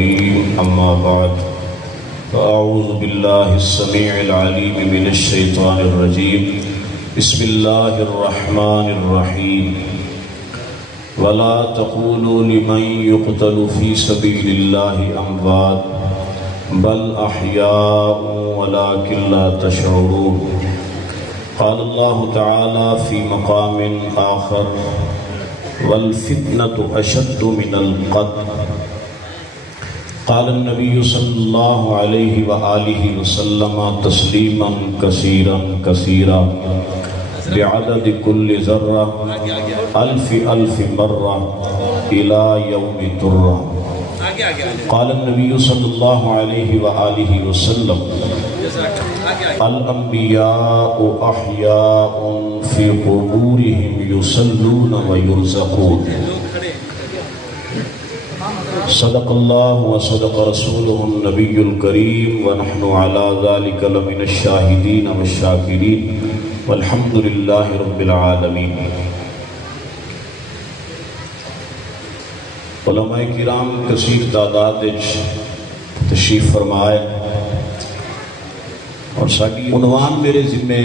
الكريم أما بعد فأعوذ بالله السميع العليم من الشيطان الرجيم بسم الله الرحمن الرحيم ولا تقولوا لمن يقتل في سبيل الله أموات بل أحياء ولكن لا تشعرون قال الله تعالى في مقام آخر والفتنة أشد من القتل قال النبي صلى الله عليه وآله وسلم تسليما كثيرا كثيرا بعدد كل ذرة ألف مرة إلى يوم ترى قال النبي صلى الله عليه وآله وسلم الأنبياء أحياء في قبورهم يصلون ويرزقون صدق الله وصدق رسوله النبي الكريم ونحن على ذلك لمن الشاهدين والشاكرين والحمد لله رب العالمين. علماء کرام کثیر تعداد تشریف فرمائے اور ساڈی عنوان میرے ذمے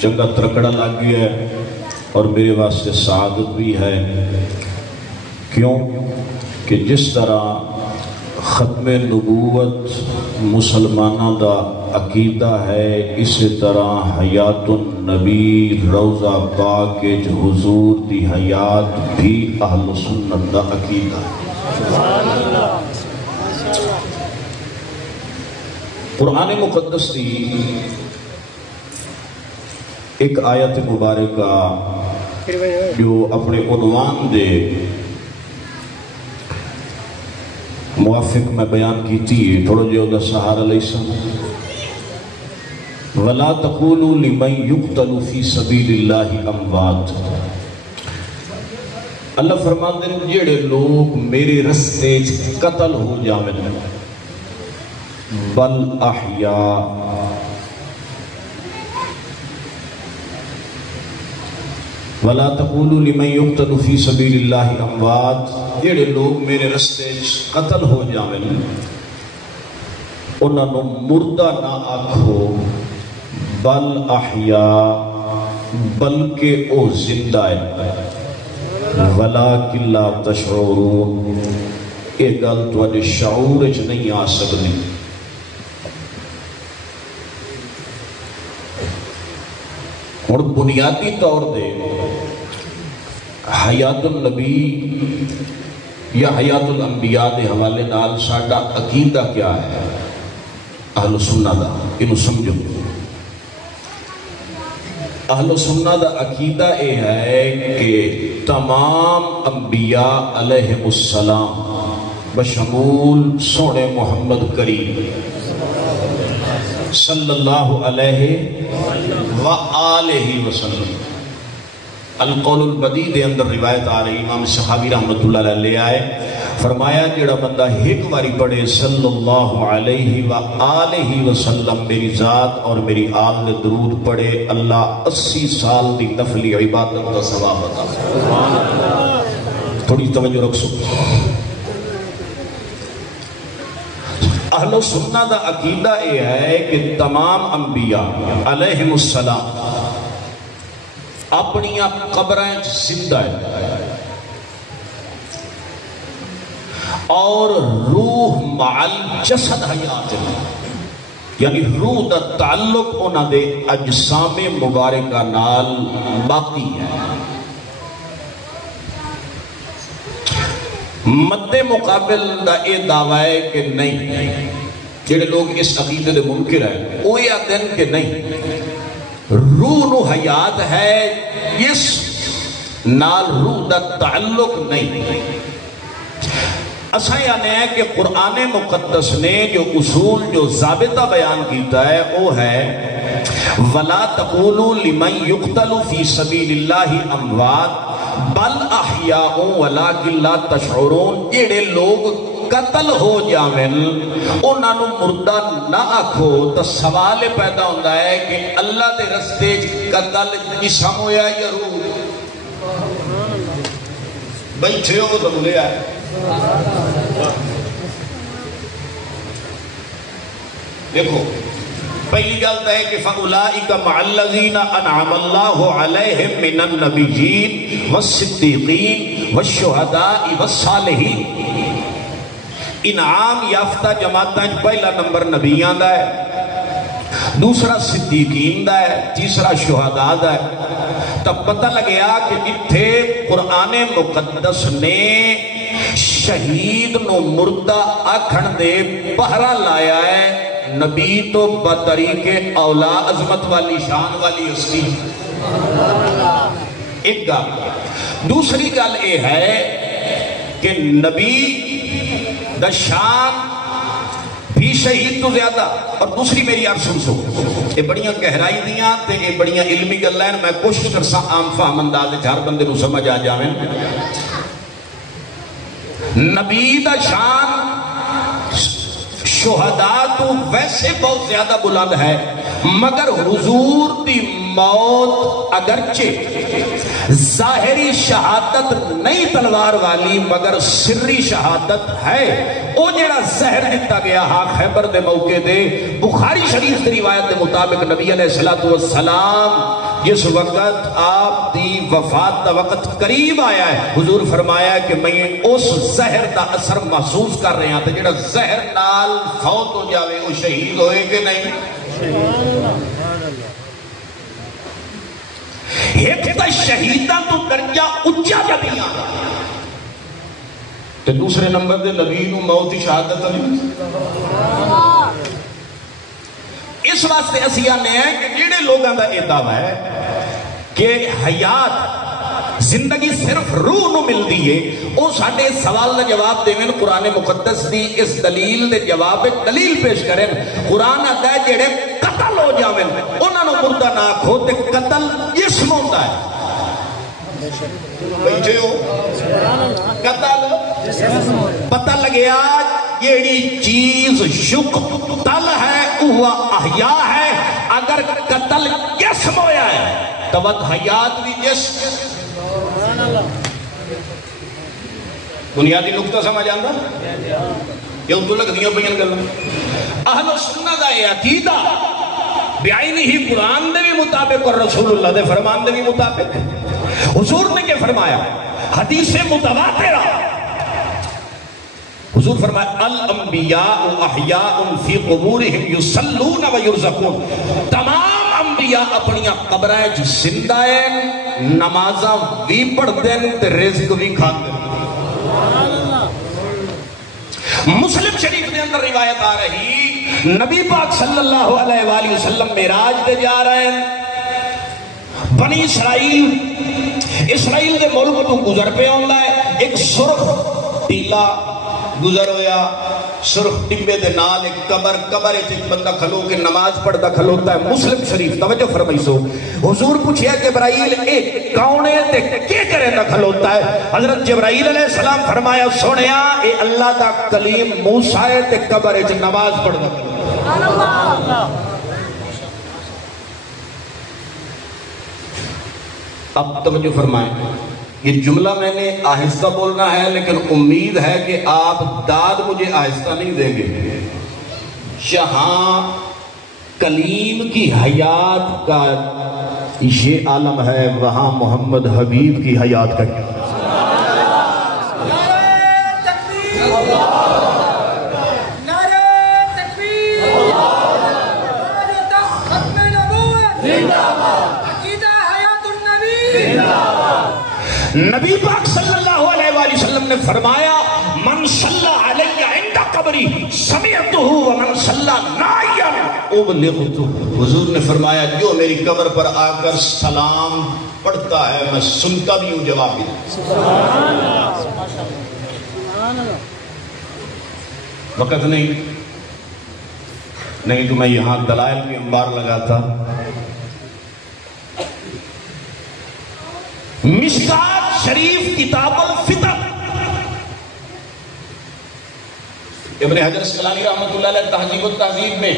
چنگا ترکڑا لگ گیا ہے اور میرے واسطے سعادت بھی ہے. کیوں کہ جس طرح ختم نبوت مسلمانوں دا عقیدہ ہے اسی طرح حیات النبی روضہ پاک حضور دی حیات بھی اہل سنت دا عقیدہ ہے. قرآن مقدس دی ایک آیت مبارکہ جو اپنے عنوان دے موافق میں بیان کیتی ہے تھوڑا جو دا سہارا لیسا وَلَا تَقُولُوا لِمَنْ يُقْتَلُ فِي سَبِيلِ اللَّهِ أَمْوَاتٍ. اللہ فرماتے ہیں جڑے لوگ میرے رستے قتل ہو جاویں بل احیاء وَلَا تَقُولُوا لِمَنْ يُقْتَلُ فِي سَبِيلِ اللَّهِ أَمْوَاتٍ. جڑے لوگ میرے رستے قتل ہو جاویں انہاں نو مردہ نہ آکھو بل احیاء بلکہ او زندہ ہے وَلَكِنْ لَا تَشْعُرُونَ. یہ گل تواڈے شعور وچ نہیں آ سکدی. اور بنیادی طور دے حیات النبی یا حیات الانبیاء دے حوالے نال ساڈا عقیدہ کیا ہے اہل سنہ دا. انہوں سمجھو اہل سنہ دا عقیدہ یہ ہے کہ تمام انبیاء علیہ السلام بشمول سونے محمد کریم صلی اللہ علیہ وآلہ وسلم. القول البدی دے اندر روایت آ رہی امام صحابی رحمت اللہ علیہ لے آئے فرمایا جڑا بندہ ایک باری پڑھے صلی اللہ علیہ وآلہ وسلم میری ذات اور میری آل نے درود پڑھے اللہ 80 سال دی نفلی عبادت کا ثواب عطا فرمائے. تھوڑی توجہ رکھ سو. اہل سنہ دا عقیدہ یہ ہے کہ تمام انبیاء علیہم السلام اپنی قبریں زندہ ہے اور روح مع الجسد حیات ہے یعنی روح دا تعلق انہاں دے اجسام مبارکہ نال باقی ہے. مد مقابل دا اے دعویٰ ہے کہ نہیں جڑے لوگ اس عقیدے دے منکر ہیں وہ یہ آتے ہیں کہ نہیں روح نو حیات ہے اس نال روح دا تعلق نہیں. اساں یعنی ہے کہ قرآن مقدس نے جو اصول جو ضابطہ بیان کیتا ہے وہ ہے وَلَا تَقُولُوا لِمَنْ يُقْتَلُ فِي سَبِيلِ اللَّهِ أَمْوَاتٍ بل احیاء ولکن لا تشعرون. جڑے لوگ قتل ہو جاویں انہاں نو مردہ نہ آکھو تو سوال پیدا ہوتا ہے کہ اللہ دے رستے قتل جسم ہویا یا روح بیٹھے ہو تو بولے آئے دیکھو پہلی گل تو ہے کہ فَأُولَئِكَ مَعَ الَّذِينَ أَنْعَمَ اللَّهُ عَلَيْهِمْ مِنَ النَّبِيِّينَ وَالصِّدِّيقِينَ وَالشُّهَدَاءِ وَالصَّالِحِينَ۔ انعام یافتہ جماعتاں پہلا نمبر نبیاں دا ہے، دوسرا صدیقین دا ہے، تیسرا شہداء دا ہے۔ تب پتہ لگیا کہ اتھے قرآن مقدس نے شہید نو مردہ آکھن دے پہرا لایا ہے نبی تو بطریق اولا عظمت والی شان والی ہستی۔ ایک گل دوسری گل یہ ہے کہ نبی دا شان بھی شہید تو زیادہ، اور دوسری میری آپ سن یہ بڑیاں گہرائی دیاں تے یہ بڑیاں علمی گلیں، میں کوشش کرسا عام فہم انداز ہر بندے نو سمجھ آ جاویں۔ نبی دا شان شہداء تو ویسے بہت زیادہ بلند ہے، مگر حضور دی موت اگرچہ ظاہری شہادت نہیں تلوار والی مگر سری شہادت ہے۔ او جڑا زہر دیتا گیا ہاں خیبر دے موقع دے، بخاری شریف دی روایت دے مطابق نبی علیہ السلام جس وقت آپ دی وفات دا وقت قریب آیا ہے، حضور فرمایا کہ میں اس زہر دا اثر محسوس کر رہے ہیں، تو جڑا زہر نال فوت ہو جاوے وہ شہید ہوئے کہ نہیں؟ ایک تا شہیدہ تو درجہ اچھا نبیاں، تو دوسرے نمبر دے نبی نو موت شہادت نہیں۔ اس واسطے اسی آنے ہیں کہ جیڑے لوگاں دا اعتاب ہے کہ حیات زندگی صرف روح نو مل دیئے، او ساڑھے سوال دا جواب دے میں قرآن مقدس دی اس دلیل دے جواب دلیل پیش کریں۔ قرآن آتا ہے جیڑے قتل ہو جاویں انہاں نو مردہ نہ کھو تے قتل جسم ہوتا ہے، بیٹھے ہو قتل پتہ لگیا یہی چیز یقتل ہے وہ احیاء ہے، اگر قتل جسم ہویا ہے تو حیات بھی جسم۔ بنیادی نقطہ سمجھ آندا یہ تو لگ دیاں پئیاں گلاں۔ اہل سنت دا عقیدہ بعینہ ہی قرآن دے بھی مطابق اور رسول اللہ دے فرمان دے بھی مطابق۔ حضور نے کیا فرمایا؟ حدیث متواترہ حضور فرمایا الانبیاء احیاء فی قبورہم یصلون و یرزقون، تمام انبیاء اپنیاں قبریں زندہ ہیں، نمازاں بھی پڑھ دیں تے رزق بھی کھا دیں۔ مسلم شریف نے اندر روایت آ رہی نبی پاک صلی اللہ علیہ وآلہ وسلم معراج دے جا رہے ہیں، بنی اسرائیل دے ملک تو گزر پہ ہوندا ہے، ایک سرخ ٹیلا گزر ہویا، سرخ ٹبے دے نال ایک قبر ایک بندہ کھلو کے نماز پڑھتا کھلوتا ہے۔ مسلم شریف توجہ فرمائی سو، حضور پوچھیا جبرائیل ایک کون ہے تے کیا کرے نہ کھلوتا ہے؟ حضرت جبرائیل علیہ السلام فرمایا سنیا اے اللہ دا کلیم موسیٰ ہے تے قبر ہے نماز پڑھتا۔ اب توجہ فرمائیں، یہ جملہ میں نے آہستہ بولنا ہے لیکن امید ہے کہ آپ داد مجھے آہستہ نہیں دیں گے۔ جہاں کلیم کی حیات کا یہ عالم ہے وہاں محمد حبیب کی حیات کا کیا؟ نبی پاک صلی اللہ علیہ وآلہ وسلم نے فرمایا من صلی علیہ عند قبری سمعتہ ومن صلی نائیا ابلغتہ۔ حضور نے فرمایا جو میری قبر پر آ کر سلام پڑھتا ہے میں سنتا بھی ہوں، جواب بھی۔ وقت نہیں تو میں یہاں دلائل کی انبار لگاتا۔ مشکات شریف کتاب الفتن، ابن حجر اسقلانی رحمۃ اللہ علیہ تہذیب التہذیب میں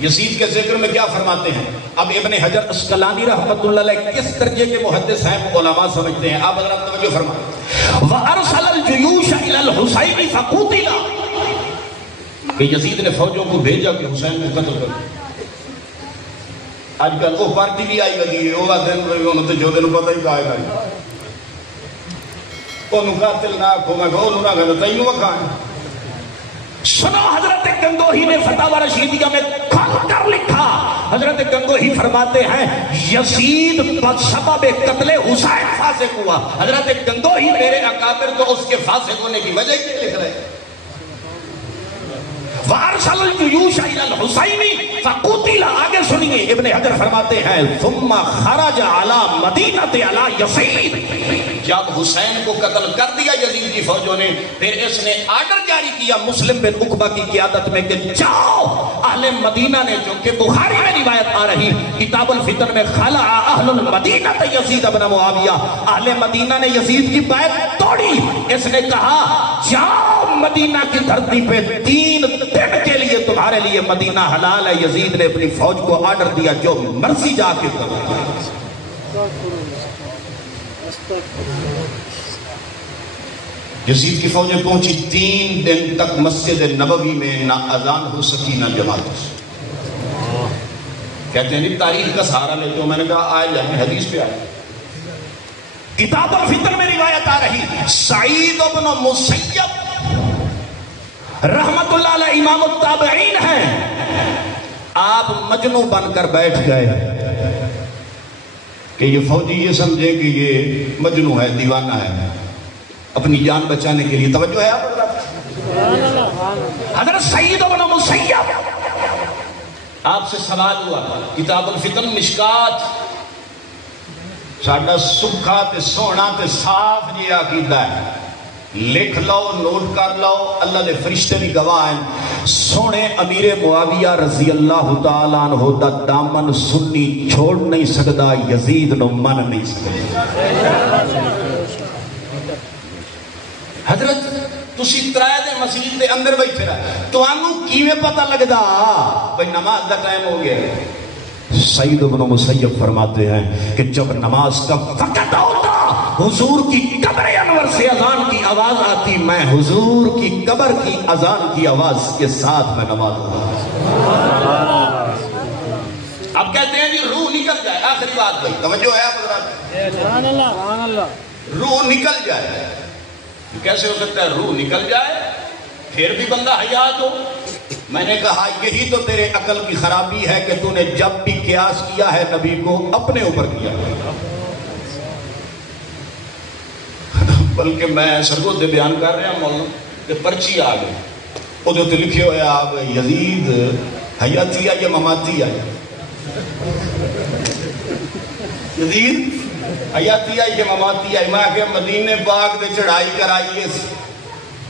یزید کے ذکر میں کیا فرماتے ہیں؟ اب ابن حجر اسقلانی رحمۃ اللہ علیہ کس درجے کے محدث ہیں علماء سمجھتے ہیں، آپ حضرات توجہ فرمائیں۔ وَأَرْسَلَ الْجُيُوشَ إِلَى الْحُسَيْنِ فَقُتِلَ، کہ یزید نے فوجوں کو بھیجا کہ حسین کو قتل کر. آج کل وہ پارٹی بھی آئی لگی ہے وہ دن جو دن پتہ ہی کہا ہے انہوں قاتل نہ آکھو میں کہو انہوں نہ کہو تینوں کھائیں. سنو حضرت گنگوہی نے فتاوی رشیدیہ میں کھل کر لکھا. حضرت گنگوہی فرماتے ہیں یزید بسبب قتل حسین فاسق ہوا. حضرت گنگوہی میرے اکابر تو اس کے فاسق ہونے کی وجہ کیا لکھ رہے ہیں؟ وارسل الجیوش الی الحسین فقتل. آگے سنیے ابن حجر فرماتے ہیں ثم خرج علی مدینہ علی یزید. جب حسین کو قتل کر دیا یزید کی فوجوں نے پھر اس نے آرڈر جاری کیا مسلم بن عقبہ کی قیادت میں کہ جاؤ. اہل مدینہ نے جو کہ بخاری میں روایت آ رہی کتاب الفتن میں خلع اہل المدینہ یزید بن معاویہ. اہل مدینہ نے یزید کی بیعت توڑی. اس نے کہا جاؤ مدینہ کی دھرتی پہ 3 دن کے لیے تمہارے لیے مدینہ حلال ہے. یزید نے اپنی فوج کو آرڈر دیا جو مرضی جا کے کرو. یزید کی فوجیں پہنچی 3 دن تک مسجد نبوی میں نہ اذان ہو سکی نہ جماعت ہو سکی. کہتے ہیں نہیں تاریخ کا سہارا لیتے ہو. میں نے کہا آئے جائیں حدیث پہ آئے. کتاب الفتن میں روایت آ رہی سعید بن مسیب رحمت اللہ علیہ امام التابعین ہیں. آپ مجنوں بن کر بیٹھ گئے کہ یہ فوجی یہ سمجھے کہ یہ مجنوں ہے دیوانہ ہے اپنی جان بچانے کے لیے. توجہ ہے آپ حضرت سعید بن مسیب آپ سے سوال ہوا. کتاب الفتن مشکات ساڈا سکھا تے سونا تے صاف جی عقیدہ ہے. لکھ لو نوٹ کر لو اللہ دے فرشتے بھی گواہ ہیں. سونے امیر معاویہ رضی اللہ تعالیٰ عنہ دا دامن سنی چھوڑ نہیں سکدا یزید نو من نہیں سکدا. حضرت تسی ترائے دے مسجد دے اندر بیٹھے رہا تو آنو کیویں پتہ لگدا بھئی نماز دا ٹائم ہو گیا. سعید بن مسیب فرماتے ہیں کہ جب نماز کا وقت ہوتا حضور کی قبر انور سے اذان کی آواز آتی میں حضور کی قبر کی اذان کی آواز کے ساتھ میں نماز پڑھتا. اب کہتے ہیں جی روح نکل جائے. آخری بات بھائی توجہ ہے حضرات. روح نکل جائے کیسے ہو سکتا ہے؟ روح نکل جائے پھر بھی بندہ حیات ہو. میں نے کہا یہی تو تیرے عقل کی خرابی ہے کہ تو نے جب بھی قیاس کیا ہے نبی کو اپنے اوپر کیا. بلکہ میں سرگود بیان کر رہا ہوں مولانا کہ پرچی آ گئی وہ جو تو لکھے ہوئے آپ یزید حیاتی ہے یا مماتی ہے؟ یزید حیاتی ہے یا مماتی ہے؟ میں کہ مدینے پاک دے چڑھائی کرائی ہے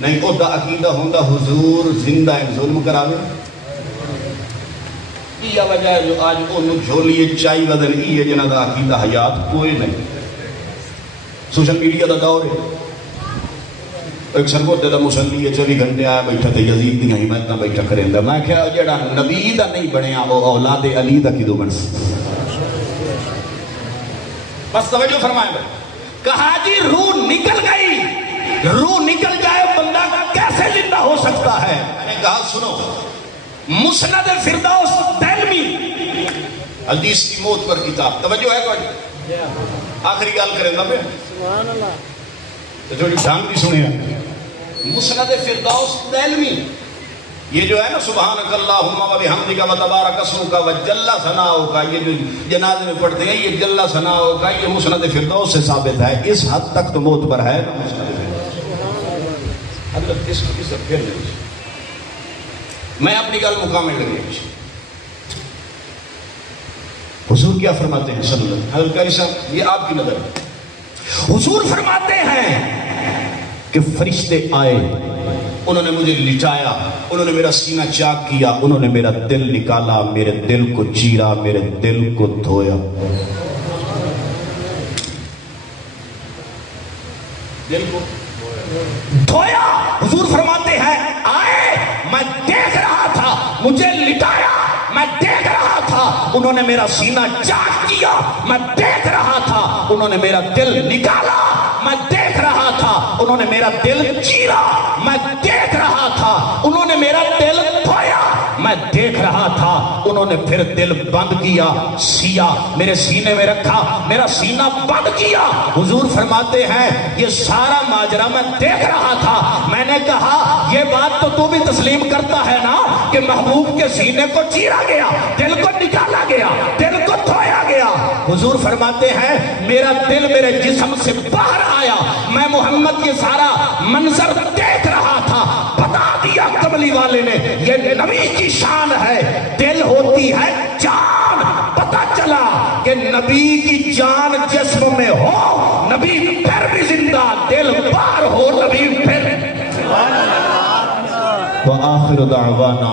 نہیں او دا عقیدہ ہوندہ حضور زندہ ہے ظلم کراوے. یہ وجہ ہے جو آج انہوں جھولیے چائی بدل ہی ہے جنہ دا عقیدہ حیات کوئی نہیں. سوشل میڈیا دا دور ہے. ایک سرگوت دے دا مسلی ہے 24 گھنٹے آیا بیٹھا تے یزید دی نہیں میں بیٹھا کریں دا. میں کہا جڑا نبی دا نہیں بنیا وہ اولاد علی دا کی دو بن سی. بس توجہ فرمائے بھائی. کہا جی روح نکل گئی. روح نکل جائے بندہ کا کیسے زندہ ہو سکتا ہے؟ میں نے کہا سنو مسند فردوس دہلوی حدیث کی موت پر کتاب. توجہ ہے کوئی؟ آخری گال کریں گا پہ تو تھوڑی ڈھانگ بھی سنیں. مسند فردوس دہلوی یہ جو ہے نا سبحانک اللہم و بحمدک و تبارک اسمک و جل ثناؤک کا یہ جو جنازے میں پڑھتے ہیں یہ جل ثناؤک کا یہ مسند فردوس سے ثابت ہے. اس حد تک تو موت پر ہے نا مسند فردوس. حضرت اس پھر نہیں میں اپنی گل مقام میں لگے. حضور کیا فرماتے ہیں صلی اللہ علیہ وسلم؟ حضرت قاری صاحب یہ آپ کی نظر ہے. حضور فرماتے ہیں کہ فرشتے آئے انہوں نے مجھے لٹایا انہوں نے میرا سینہ چاک کیا انہوں نے میرا دل نکالا میرے دل کو چیرا میرے دل کو دھویا. دل کو دھویا. حضور فرماتے ہیں آئے میں دیکھ رہا تھا مجھے لٹایا میں دیکھ رہا تھا انہوں نے میرا سینہ چاک کیا میں دیکھ رہا تھا انہوں نے میرا دل نکالا میں دیکھ رہا تھا انہوں نے میرا دل چیرا، میں دیکھ رہا تھا انہوں نے میرا دل دھویا، میں دیکھ رہا تھا انہوں نے پھر دل بند کیا، سیا میرے سینے میں رکھا، میرا سینہ بند کیا۔ حضور فرماتے ہیں یہ سارا ماجرا میں دیکھ رہا تھا۔ میں نے کہا یہ بات تو بھی تسلیم کرتا ہے نا کہ محبوب کے سینے کو چیرا گیا، دل کو نکالا گیا، دل کو دھویا گیا۔ حضور فرماتے ہیں میرا دل میرے جسم سے باہر آیا، میں محمد کے سارا منظر دیکھ رہا تھا۔ بتا دیا قبلی والے نے یہ نبی کی شان ہے، دل ہوتی ہے جان۔ پتا چلا کہ نبی کی جان جسم میں ہو، نبی پھر بھی زندہ، دل باہر ہو، نبی پھر۔ وآخر دعوانا